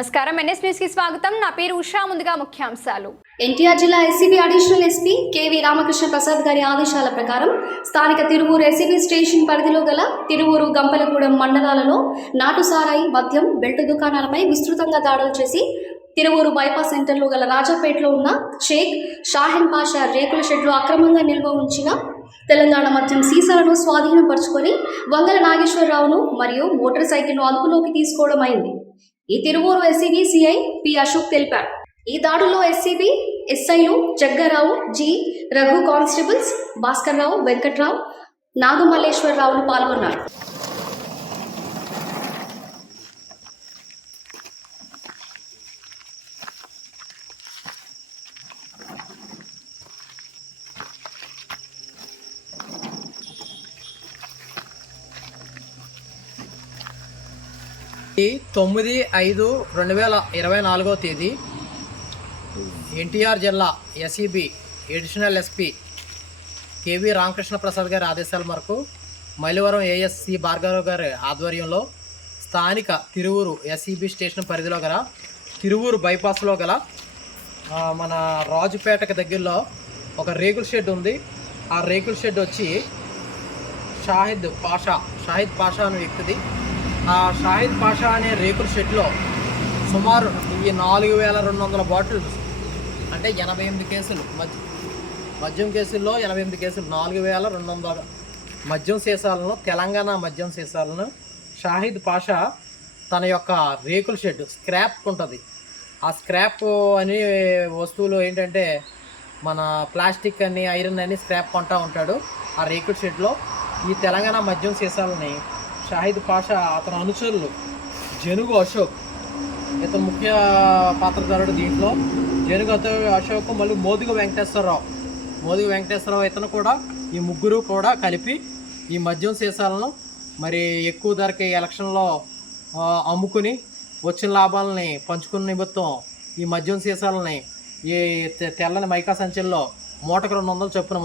నమస్కారం. ఎన్ఎస్ న్యూస్కి స్వాగతం. నా పేరు ఉషా. ముందుగా ముఖ్యాంశాలు. ఎన్టీఆర్ జిల్లా SEB additional SP K V Ramakrishna Prasad గారి ఆదేశాల ప్రకారం స్థానిక తిరువూరు ఎస్సీబీ స్టేషన్ పరిధిలో గల తిరువూరు గంపలగూడెం మండలాలలో నాటు సారాయి మద్యం బెల్ట్ దుకాణాలపై విస్తృతంగా దాడులు చేసి తిరువూరు బైపాస్ సెంటర్లో గల రాజాపేటలో ఉన్న షేక్ షాహెన్ పాషా రేకుల షెడ్లు అక్రమంగా నిల్వ ఉంచిన తెలంగాణ మద్యం సీసాలను స్వాధీనం పరుచుకొని వంగల నాగేశ్వరరావును మరియు మోటార్ సైకిల్ను అదుపులోకి తీసుకోవడం అయింది. ఈ Tiruvuru SEB CI P Ashok తెలిపారు. ఈ దాడుల్లో ఎస్సీబీ ఎస్ఐలు జగ్గారావు జి రఘు కానిస్టేబుల్స్ భాస్కర్ రావు వెంకట్రావు నాగమల్లేశ్వరరావులు పాల్గొన్నారు. తొమ్మిది ఐదు రెండు వేల ఇరవై నాలుగో తేదీ. ఎన్టీఆర్ జిల్లా SEB additional SP K V Ramakrishna Prasad గారి ఆదేశాల మేరకు మైలవరం ఏఎస్సి భార్గవ్ గారి ఆధ్వర్యంలో స్థానిక తిరువూరు ఎస్ఈబి స్టేషన్ పరిధిలో గల తిరువూరు బైపాస్లో గల మన రాజుపేటకి దగ్గరలో ఒక రేకుల షెడ్ ఉంది. ఆ రేకుల షెడ్ వచ్చి షాహిద్ పాషా షాహిద్ పాషా అనే వ్యక్తిది. షాహిద్ పాషా అనే రేకుల షెడ్లో సుమారు ఈ నాలుగు వేల రెండు వందల బాటిల్స్ అంటే ఎనభై ఎనిమిది కేసులు మద్య మద్యం కేసుల్లో ఎనభై ఎనిమిది కేసులు నాలుగు వేల రెండు వందల మద్యం సీసాలను తెలంగాణ మద్యం సీసాలను షాహిద్ పాషా తన యొక్క రేకుల షెడ్ స్క్రాప్ ఉంటుంది. ఆ స్క్రాప్ అనే వస్తువులు ఏంటంటే మన ప్లాస్టిక్ అని ఐరన్ అని స్క్రాప్ కొంటా ఉంటాడు ఆ రేకుల షెడ్లో. ఈ తెలంగాణ మద్యం సీసాలని షాహిద్ పాషా అతని అనుచరులు జనుగు అశోక్ ఇతను ముఖ్య పాత్రధారుడు దీంట్లో. జనుగు అశోక్ మళ్ళీ మోదిగ వెంకటేశ్వరరావు. మోదిగ వెంకటేశ్వరరావు ఇతను కూడా ఈ ముగ్గురు కూడా కలిపి ఈ మద్యం సీసాలను మరి ఎక్కువ ధరకి ఎలక్షన్లో అమ్ముకుని వచ్చిన లాభాలని పంచుకున్న నిమిత్తం ఈ మద్యం సీసాలని ఈ తెల్లని మైకా సంచుల్లో మూటకు రెండు వందలు చొప్పున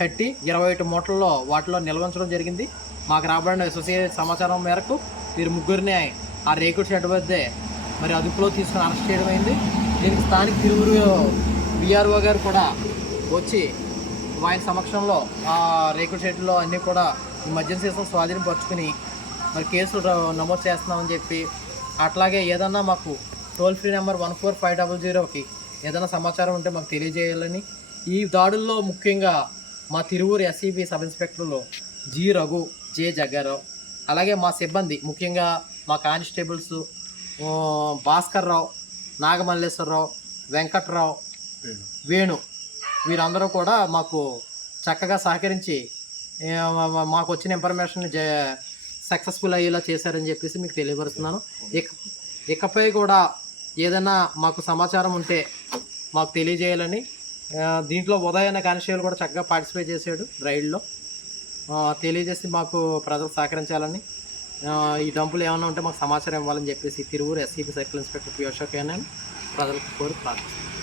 పెట్టి ఇరవై ఒకటి మూటల్లో వాటిలో నిల్వించడం జరిగింది. మాకు రాబడిన అసోసియేట్ సమాచారం మేరకు వీరు ముగ్గురిని ఆ రేకుడు షెడ్ వద్దే మరి అదుపులో తీసుకుని అరెస్ట్ చేయడం అయింది. దీనికి స్థానిక తిరువురు విఆర్ఓ గారు కూడా వచ్చి ఆయన సమక్షంలో ఆ రేకుల షెడ్లో అన్నీ కూడా ఈ మద్యం సీసం స్వాధీనపరుచుకుని మరి కేసులు నమోదు చేస్తున్నామని చెప్పి అట్లాగే ఏదన్నా మాకు toll free number one four five double జీరోకి ఏదైనా సమాచారం ఉంటే మాకు తెలియజేయాలని ఈ దాడుల్లో ముఖ్యంగా మా తిరువూరు ఎస్సీబీ సబ్ ఇన్స్పెక్టర్లు జి రఘు జే జగ్గారావు అలాగే మా సిబ్బంది ముఖ్యంగా మా కానిస్టేబుల్స్ భాస్కర్ రావు నాగమల్లేశ్వరరావు వెంకట్రావు వేణు వీరందరూ కూడా మాకు చక్కగా సహకరించి మాకు వచ్చిన ఇన్ఫర్మేషన్ సక్సెస్ఫుల్ అయ్యేలా చేశారని చెప్పేసి మీకు తెలియపరుస్తున్నాను. ఇక ఇకపై కూడా ఏదైనా మాకు సమాచారం ఉంటే మాకు తెలియజేయాలని దీంట్లో ఉదయ్ అనే కానిస్టేబుల్ కూడా చక్కగా పార్టిసిపేట్ చేశాడు రైడ్లో. తెలియజేసి మాకు ప్రజలు సహకరించాలని. ఈ డంపులు ఏమైనా ఉంటే మాకు సమాచారం ఇవ్వాలని చెప్పేసి Tiruvuru SEB circle inspector P Ashok అని ప్రజలకు కోరి ప్రార్థిస్తున్నాను